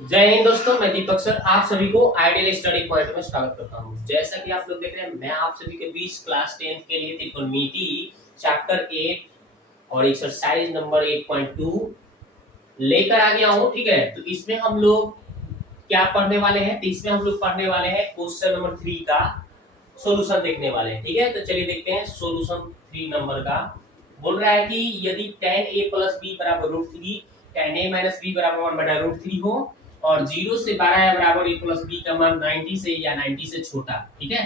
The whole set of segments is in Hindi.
जय हिंद दोस्तों, मैं दीपक सर आप सभी को आइडियल स्टडी पॉइंट में स्वागत करता हूं। जैसा कि आप लोग देख रहे हैं, मैं आप सभी के बीच क्लास 10 के लिए त्रिकोणमिति चैप्टर 8 और एक्सरसाइज नंबर 8.2 लेकर आ गया हूं। ठीक है, तो इसमें हम लोग क्या पढ़ने वाले हैं? तो इसमें हम लोग पढ़ने वाले हैं क्वेश्चन नंबर 3 का सॉल्यूशन देखने वाले हैं। ठीक है, तो चलिए देखते हैं सॉल्यूशन 3 नंबर का। बोल रहा है कि यदि tan a प्लस b बराबर √3, tan a माइनस b बराबर 1/√3 हो और 0 से 12 या बराबर a प्लस b का मान 90 से या 90 से छोटा। ठीक है,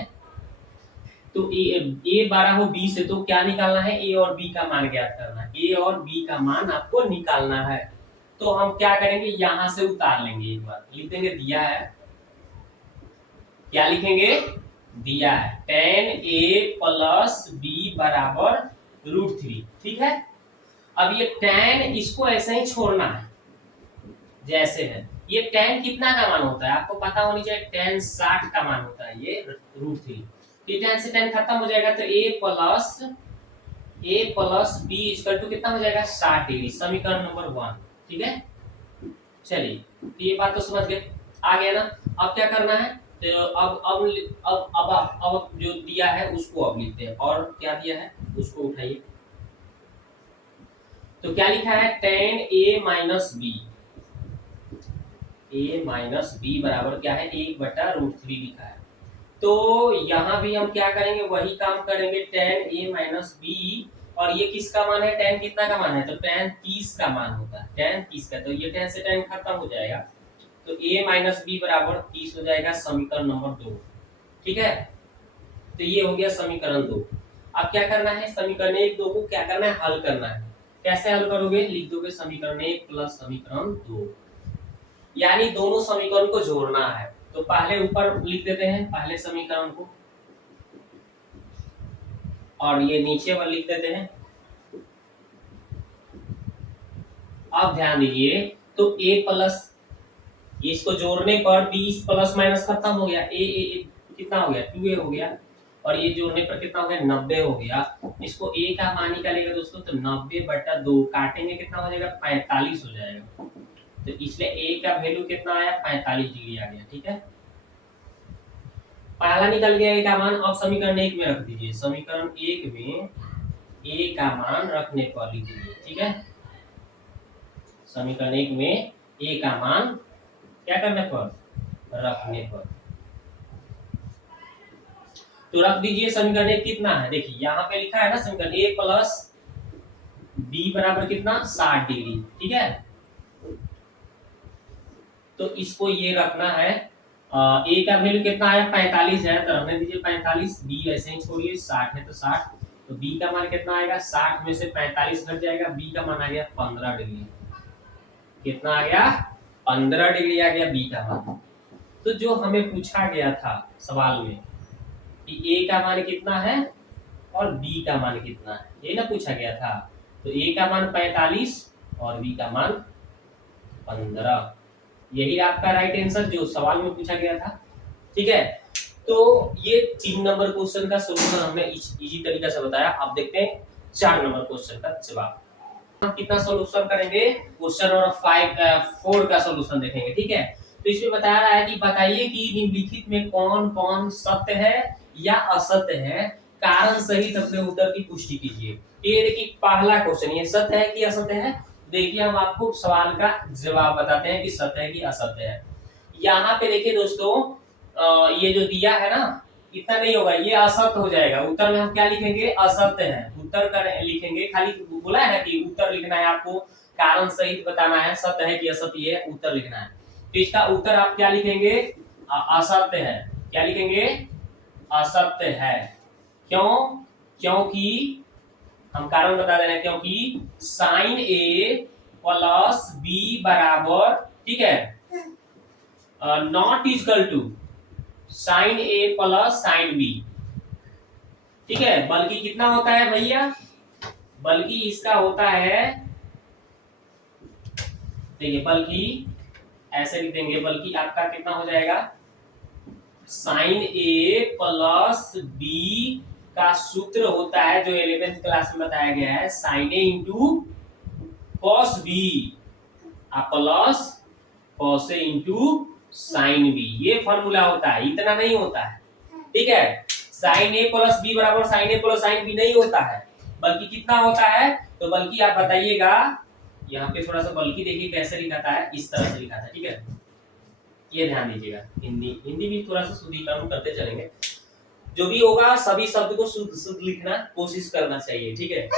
तो a 12 हो b से, तो क्या निकालना है? a और b का मान ज्ञात करना है। a और b का मान आपको निकालना है। तो हम क्या करेंगे, यहां से उतार लेंगे। एक बार लिख देंगे, दिया है, क्या लिखेंगे? दिया है tan a प्लस b बराबर √3। ठीक है, अब ये tan इसको ऐसे ही छोड़ना है जैसे है। ये tan कितना का मान होता है आपको पता होनी चाहिए। tan 60 का मान होता है ये √3। तो tan से tan खत्म हो जाएगा, तो a plus b equal to कितना हो जाएगा? 60 डिग्री। समीकरण नंबर 1। ठीक है, चलिए, तो ये बात तो समझ गए, आ गया ना। अब क्या करना है? तो अब जो दिया है उसको अब लिखते हैं। और क्या दिया है उसको उठाइए। तो क्या लिखा है? tan a minus b, a minus b बराबर क्या है? 1/√3 लिखा है। तो यहां भी हम क्या करेंगे? वही काम करेंगे, tan a माइनस b। और ये किसका मान है? tan कितना का मान है? तो tan 30 का मान होता है। tan 30 का, तो ये tan से tan खत्म हो जाएगा, तो a माइनस b बराबर 30 हो जाएगा। समीकरण नंबर 2। ठीक है, तो ये हो गया समीकरण 2। अब क्या करना है? समीकरण 1 2 को क्या करना है? हल करना है। कैसे हल करोगे? लिख दोगे समीकरण 1 प्लस समीकरण 2, यानी दोनों समीकरण को जोड़ना है। तो पहले ऊपर लिख देते हैं पहले समीकरण को, और ये नीचे पर लिख देते हैं। अब ध्यान दीजिए, तो a प्लस, इसको जोड़ने पर 20 प्लस माइनस खत्म हो गया। ए कितना हो गया? 2a हो गया। और ये जोड़ने पर कितना हो गया? 90 हो गया। इसको a का मान निकालेगा दोस्तों, तो 90/2 काटेंगे, कितना हो जाएगा? 45 हो जाएगा। तो इसलिए a का वैल्यू कितना आया? 45 डिग्री आ गया। ठीक है, पहला निकल गया a का मान। अब समीकरण 1 में रख दीजिए। समीकरण 1 में a का मान रखने पर लिख दीजिए। ठीक है, समीकरण 1 में a का मान क्या करने पर? रखने पर। तो रख दीजिए। समीकरण 1 कितना है? देखिए यहाँ पे लिखा है ना, समीकरण a प्लस b बराबर कितना? 60 डिग्री। ठीक है, तो इसको ये रखना है। a का वैल्यू कितना है? 45 है, तो रखने दीजिए 45। b ऐसे ही छोड़िए, 60 है तो 60। तो b का मान कितना आएगा? 60 में से 45 घट जाएगा, b का मान आ गया 15 डिग्री। कितना आ गया? 15 डिग्री आ गया b का मान। तो जो हमें पूछा गया था सवाल में कि a का मान कितना है और b का मान कितना है, ये ना पूछा गया था। तो a का मान 45 और b का मान 15। यही आपका राइट आंसर जो सवाल में पूछा गया था। ठीक है, तो ये 3 नंबर क्वेश्चन का सॉल्यूशन हमने इजी तरीके से बताया। अब देखते हैं 4 नंबर क्वेश्चन का जवाब। हम कितना सॉल्यूशन करेंगे? क्वेश्चन नंबर 4 का सॉल्यूशन देखेंगे। ठीक है, तो इसमें बता रहा है कि बताइए कि निम्नलिखित में कौन कौन सत्य है या असत्य है, कारण सहित अपने उत्तर की पुष्टि कीजिए। ये देखिए पहला क्वेश्चन, ये सत्य है कि असत्य है? देखिए हम आपको सवाल का जवाब बताते हैं कि सत्य है कि असत्य है। यहाँ पे देखिए दोस्तों, ये जो दिया है ना, इतना नहीं होगा, ये असत्य हो जाएगा। उत्तर में हम क्या लिखेंगे? असत्य है। उत्तर का लिखेंगे, खाली बोला है ना कि उत्तर लिखना है आपको, कारण सहित बताना है, सत्य है कि असत्य है, उत्तर लिखना है। तो इसका उत्तर आप क्या लिखेंगे? असत्य है। क्या लिखेंगे? असत्य है। क्यों? क्योंकि हम कारण बता दे रहे हैं, क्योंकि साइन ए प्लस बी बराबर, ठीक है, not equal to sine A plus sine B. ठीक है, बल्कि कितना होता है भैया? बल्कि इसका होता है, देखिए बल्कि ऐसे लिख देंगे, बल्कि आपका कितना हो जाएगा? साइन ए प्लस बी का सूत्र होता है जो 11th क्लास में बताया गया है, sine A into cos B plus cos A into sine B, ये फॉर्मूला होता है, इतना नहीं होता है, ठीक है। साइन ए प्लस बी बराबर sine A plus sine B नहीं होता है, बल्कि कितना होता है, तो बल्कि आप बताइएगा, यहाँ पे थोड़ा सा बल्कि देखिए कैसे लिखा था, इस तरह से लिखा था, ठीक है, ये ध्यान दीजिएगा। हिंदी हिंदी भी थोड़ा सा शुद्धिकरण करते चलेंगे, जो भी होगा सभी शब्द को शुद्ध शुद्ध लिखना कोशिश करना चाहिए, ठीक है।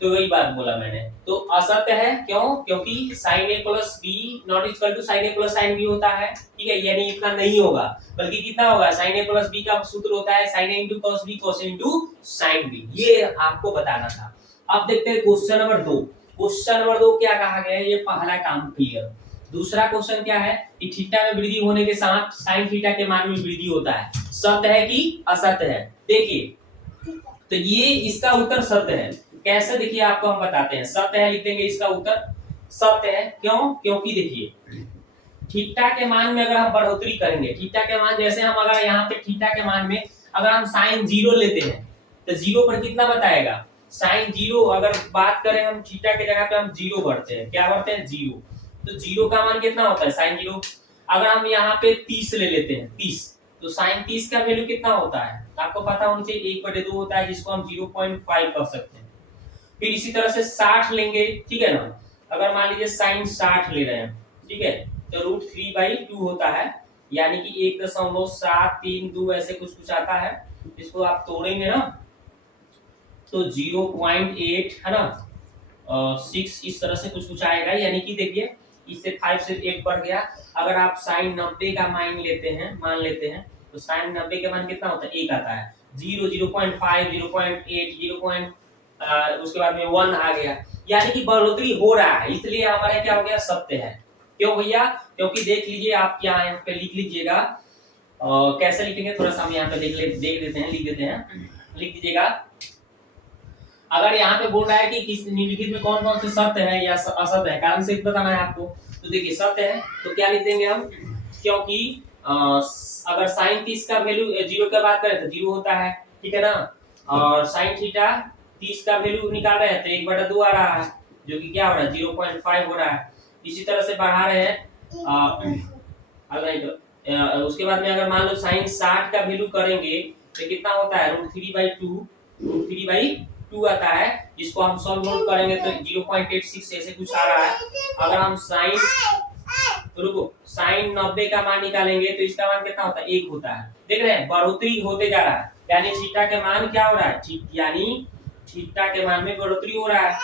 तो वही बात बोला मैंने, तो असत्य है, क्यों, क्योंकि sin a plus B not equal to sin a plus sin b होता है, ठीक है, यानी इतना नहीं होगा, बल्कि कितना होगा, sin a प्लस बी का सूत्र होता है sin a into cos b cos a into sin b, ये आपको बताना था। अब देखते हैं क्वेश्चन नंबर 2। क्वेश्चन नंबर 2 क्या कहा गया है, ये पहला काम क्लियर। दूसरा क्वेश्चन क्या है कि थीटा में वृद्धि होने के साथ sin थीटा के मान में वृद्धि होता है, सत्य है कि असत्य है, देखिए। तो ये इसका उत्तर सत्य है, कैसे देखिए आपको हम बताते हैं, सत्य है लिख देंगे, इसका उत्तर सत्य है, क्यों, क्योंकि देखिए थीटा के मान में अगर हम बढ़ोतरी करेंगे, थीटा के मान जैसे हम अगर यहाँ पे थीटा के मान में अगर हम साइन 0 लेते हैं तो 0 पर कितना बताएगा, साइन 0, अगर बात करें हम थीटा के जगह पे हम 0 भरते हैं, क्या भरते हैं 0, तो 0 का मान कितना होता है साइन 0। अगर हम यहाँ पे 30 ले लेते हैं, 30, तो साइन 30 का वैल्यू कितना होता है, आपको पता होना चाहिए 1/2 होता है, जिसको हम 0.5 कर सकते हैं। फिर इसी तरह से 60 लेंगे, ठीक है ना, अगर मान लीजिए साइन 60 ले रहे हैं, ठीक है, तो √3/2 होता है, यानी कि 1.732 ऐसे कुछ कुछ आता है, इसको आप तोड़ेंगे ना तो 0.8 है ना, 6 इस तरह से कुछ कुछ आएगा, यानी कि देखिए इससे 5 से 8 बढ़ गया। अगर आप साइन 90 का मान लेते हैं तो साइन 90 के मान कितना होता है, 1 आता है, 0 0.5 0.8 उसके बाद में 1 आ गया, यानी कि बढ़ोतरी हो रहा है, इसलिए हमारा क्या हो गया, सत्य है। क्यों भैया, क्योंकि देख लीजिए आप क्या यहाँ पे लिख लीजिएगा, कैसे लिखेंगे थोड़ा सा हम यहाँ पे देख लेते हैं, लिख देते हैं, लिख दीजिएगा। अगर यहाँ पे बोल रहा है कि किस निम्नलिखित में कौन कौन से सत्य है या असत्य है, कारण से बताना है आपको, तो देखिए सत्य है तो क्या लिख देंगे हम, क्योंकि अगर साइन 30 का वैल्यू 0 की बात करें तो 0 होता है, ठीक है ना, और साइन थीटा 30 का वैल्यू निकाल रहे हैं तो 1/2 आ रहा है, जो कि क्या हो रहा है 0.5 हो रहा है। इसी तरह से बढ़ा रहे हैं, उसके बाद में अगर मान लो साइन 60 का वैल्यू करेंगे तो कितना होता है, √3/2 आता है, जिसको हम सॉल्व करेंगे तो 0.86 ऐसे कुछ आ रहा है। अगर हम साइन 90 का मान निकालेंगे तो इसका मान कितना होता है, 1 होता है, देख रहे हैं बढ़ोतरी होते जा रहा है, यानी थीटा के मान क्या हो रहा है, यानी थीटा के मान में बढ़ोतरी हो रहा है,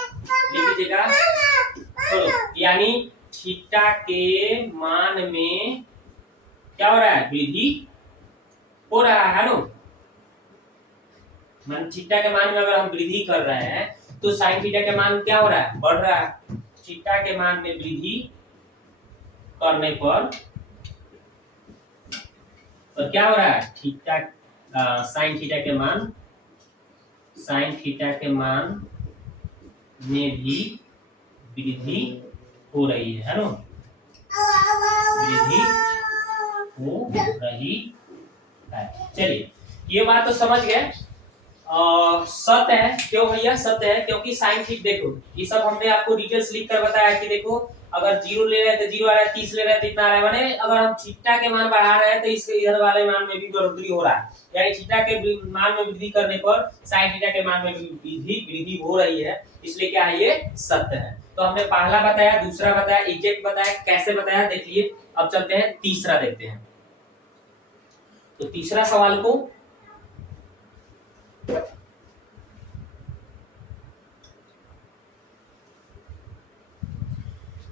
लिख लीजिएगा, चलो, यानी थीटा के मान में क्या हो रहा है, वृद्धि हो रहा है ना, मान थीटा के मान में अगर हम वृद्धि कर रहे हैं तो साइन थीटा के मान क्या हो रहा है, बढ़ रहा है, थीटा के मान में वृद्धि करने पर तो क्या हो रहा है, थीटा साइन थीटा के मान में भी वृद्धि हो रही है ना, वृद्धि हो रही है। चलिए ये बात तो समझ गए, सत्य है, क्यों भैया सत्य है, क्योंकि साइन थीटा, देखो ये सब हमने आपको डिटेल्स लिख कर बताया कि देखो अगर 0 ले रहे हैं तो 0 आ रहा है, 30 ले रहे हैं तो इतना आ रहा है, माने अगर हम थीटा के मान बढ़ा रहे हैं तो इसके इधर वाले मान में भी बढ़ोतरी हो रहा है, यानी थीटा के मान में वृद्धि करने पर साइन थीटा के मान में वृद्धि हो रही है, इसलिए क्या है, ये सत्य है। तो हमने पहला बताया, दूसरा बताया, एग्जैक्ट बताया, कैसे बताया देखिए। अब चलते हैं तीसरा देखते हैं, तो तीसरा सवाल को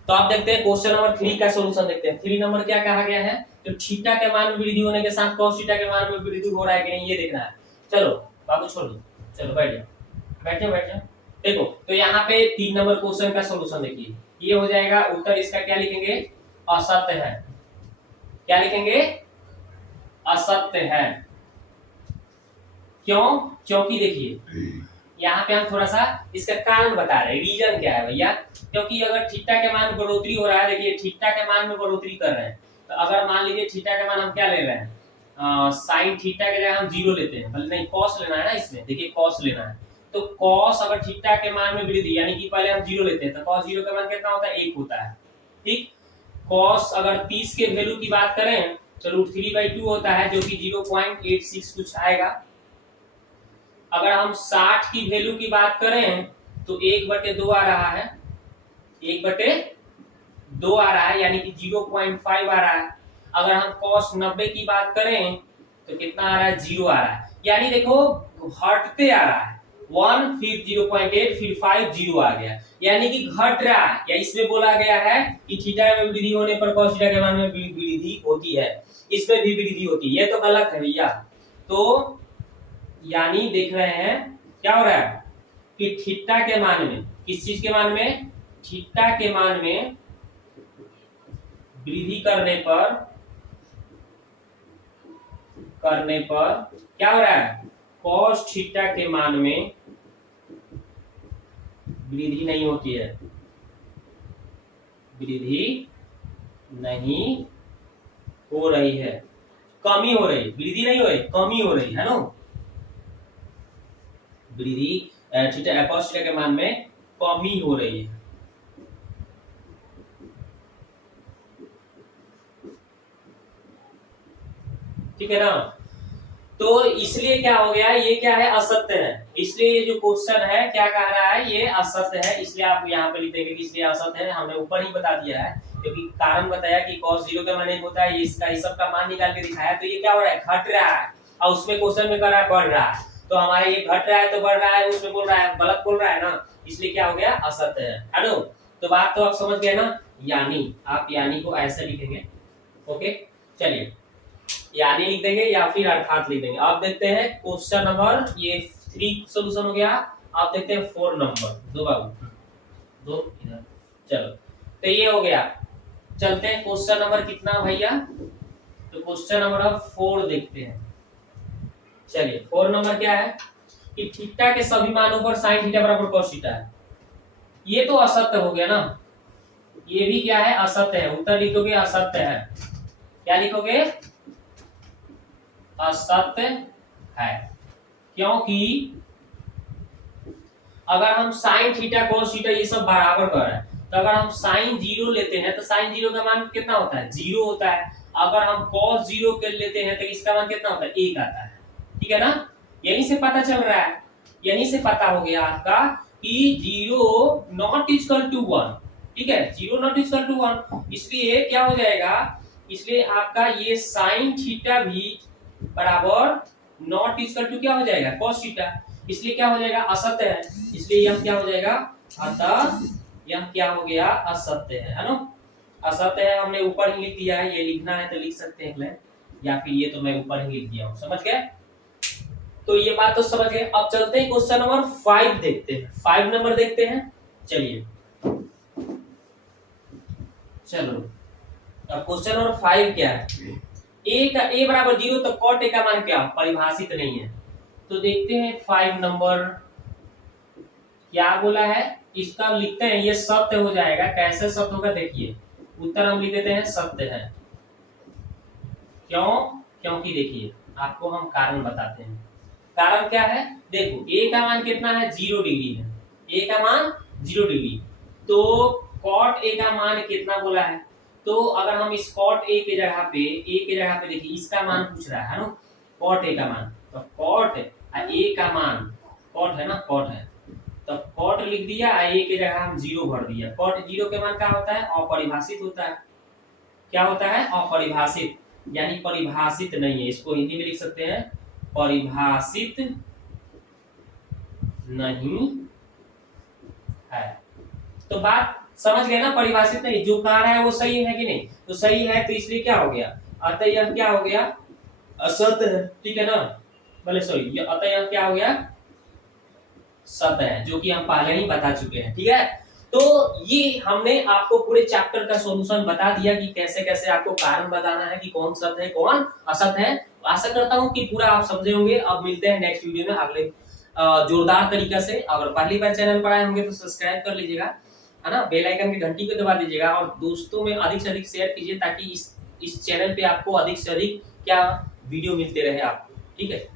तो आप देखते हैं क्वेश्चन नंबर 3 का सॉल्यूशन देखते हैं। 3 नंबर क्या कहा गया है, तो थीटा के मान में वृद्धि होने के साथ cos थीटा के मान में वृद्धि हो रहा है कि नहीं, ये देखना है। चलो बाबू छोड़ दो, चलो बैठ जाओ। देखो तो यहाँ पे 3 नंबर क्वेश्चन का सॉल्यूशन देखिए, ये हो जाएगा उत्तर, इसका क्या लिखेंगे, असत्य है, क्या लिखेंगे, असत्य है। क्यों, क्योंकि देखिए यहाँ पे हम थोड़ा सा इसका कारण बता रहे हैं, रीजन क्या है भैया, क्योंकि अगर थीटा के मान में बढ़ोतरी हो रहा है, देखिए थीटा के मान में बढ़ोतरी कर रहे हैं, तो अगर मान लीजिए थीटा के मान हम क्या ले रहे हैं, साइन थीटा के जगह हम 0 लेते हैं, बल्कि नहीं cos लेना है ना, इसमें देखिए cos लेना है, तो cos अगर थीटा के मान में वृद्धि, यानी कि पहले हम 0 लेते हैं तो cos 0 का मान कितना होता है, 1 होता है, ठीक। कॉस अगर 30 के वैल्यू की बात करें तो √3/2 होता है, जो कि 0.86 कुछ आएगा। अगर हम 60 की वैल्यू की बात करें तो 1/2 आ रहा है, 1/2 आ रहा है, यानी कि 0.5 आ रहा है। अगर हम cos 90 की बात करें तो कितना आ रहा है, 0 आ रहा है। यानी देखो घटते आ रहा है, 1 फिर 0.8 फिर 5 0 आ गया, यानी कि घट रहा है। या इसमें बोला गया है कि थीटा में वृद्धि होने पर cos थीटा के मान में वृद्धि होती है, इसमें भी वृद्धि होती है। ये तो गलत है भैया। तो यानी देख रहे हैं क्या हो रहा है कि थीटा के मान में, किस चीज के मान में, थीटा के मान में वृद्धि करने पर क्या हो रहा है, cos थीटा के मान में वृद्धि नहीं होती है, वृद्धि नहीं हो रही है, कमी हो रही है। वृद्धि नहीं हो रही, कमी हो रही है ना। वृद्धि थीटा cos थीटा के मान में कमी हो रही है। ठीक है ना। तो इसलिए क्या हो गया, ये क्या है, असत्य है। इसलिए ये जो क्वेश्चन है क्या कह रहा है, ये असत्य है। इसलिए आप यहाँ पे लिखेंगे कि इसलिए असत्य है। हमने ऊपर ही बता दिया है, क्योंकि कारण बताया कि cos 0 का मान 1 होता है, इसका इस सब का मान निकाल के दिखाया। तो ये क्या हो रहा है, घट रहा है, और उसमें क्वेश्चन में कर रहा है बढ़ रहा है। तो हमारा ये घट रहा है तो बढ़ रहा है, उसमें बोल रहा है गलत बोल रहा है ना, इसलिए क्या हो गया, असत्य है ना। तो बात तो आप समझ गए ना। यानी आप यानी को ऐसे लिखेंगे। ओके, चलिए यानी लिख देंगे या फिर अर्थात लिख देंगे। आप देखते हैं क्वेश्चन नंबर ये 3 सॉल्यूशन हो गया। आप देखते हैं 4 नंबर, दो बाबू दो इधर। चलो तो ये हो गया। चलते हैं क्वेश्चन नंबर कितना भैया, तो क्वेश्चन नंबर 4 देखते हैं। चलिए 4 नंबर क्या है कि थीटा के सभी मानों पर sin थीटा बराबर cos थीटा है। ये तो असत्य हो गया ना, ये भी क्या है, असत्य है। उत्तर लिखोगे असत्य है। क्या लिखोगे, असत्य है। क्योंकि अगर हम sin थीटा cos थीटा ये सब बराबर कर रहे हैं, तो अगर हम sin 0 लेते हैं तो sin 0 का मान कितना होता है, 0 होता है। अगर हम cos 0 के लेते हैं तो इसका मान कितना होता है, 1 आता है। ठीक है ना। यहीं से पता चल रहा है, यहीं से पता हो गया आपका कि 0 नॉट इक्वल टू 1। ठीक है, 0 नॉट इक्वल टू 1, इसलिए क्या हो जाएगा, इसलिए आपका ये sin थीटा भी बराबर नॉट इक्वल टू क्या हो जाएगा, cos थीटा। इसलिए क्या हो जाएगा, असत्य है। इसलिए यह क्या हो जाएगा, अतः यह क्या हो गया, असत्य है ना। असत्य है, हमने ऊपर ही लिख दिया है। ये लिखना है तो लिख सकते हैं, या फिर ये तो मैं ऊपर ही लिख दिया हूं। समझ गए, तो ये बात तो समझ गए। अब चलते हैं क्वेश्चन नंबर 5 देखते हैं। 5 नंबर देखते हैं। चलिए चलो, अब क्वेश्चन नंबर 5 क्या है, a बराबर 0 तो cot a का मान क्या, परिभाषित नहीं है। तो देखते हैं 5 नंबर क्या बोला है। इसका लिखते हैं, ये सत्य हो जाएगा। कैसे सत्य होगा देखिए, उत्तर हम लिख देते हैं सत्य है। क्यों, क्योंकि देखिए आपको हम कारण बताते हैं। कारण क्या है, देखो a का मान कितना है, 0 डिग्री है। a का मान 0 डिग्री, तो cot a का मान कितना बोला है। तो अगर हम इस cot a के जगह पे देखिए, इसका मान पूछ रहा है ना, cot a का मान। तो cot a का मान, cot है ना, cot है, तो cot लिख दिया, a के जगह हम 0 भर दिया। cot 0 के मान क्या होता है, अपरिभाषित होता है। क्या होता है, अपरिभाषित, यानी परिभाषित नहीं है। इसको हिंदी में लिख सकते हैं, परिभाषित नहीं है। तो बात समझ गए ना, परिभाषित नहीं, जो कह रहा है वो सही है कि नहीं, तो सही है, तो इसलिए क्या हो गया, अतः यह क्या हो गया, असत्य है। ठीक है ना, भले सॉरी, अतः यह क्या हो गया, सत्य है, जो कि हम पहले ही बता चुके हैं। ठीक है, तो ये हमने आपको पूरे चैप्टर का सॉल्यूशन बता दिया कि कैसे कैसे आपको कारण बताना है कि कौन सत्य है कौन असत्य है। आशा करता हूं कि पूरा आप समझे होंगे। अब मिलते हैं नेक्स्ट वीडियो में अगले जोरदार तरीका से। अगर पहली बार चैनल पर आए होंगे तो सब्सक्राइब कर लीजिएगा, है ना, बेल आइकन की घंटी को दबा दीजिएगा, और दोस्तों में अधिक से अधिक शेयर कीजिए, ताकि इस चैनल पे आपको अधिक से अधिक क्या वीडियो मिलते रहे आपको। ठीक है।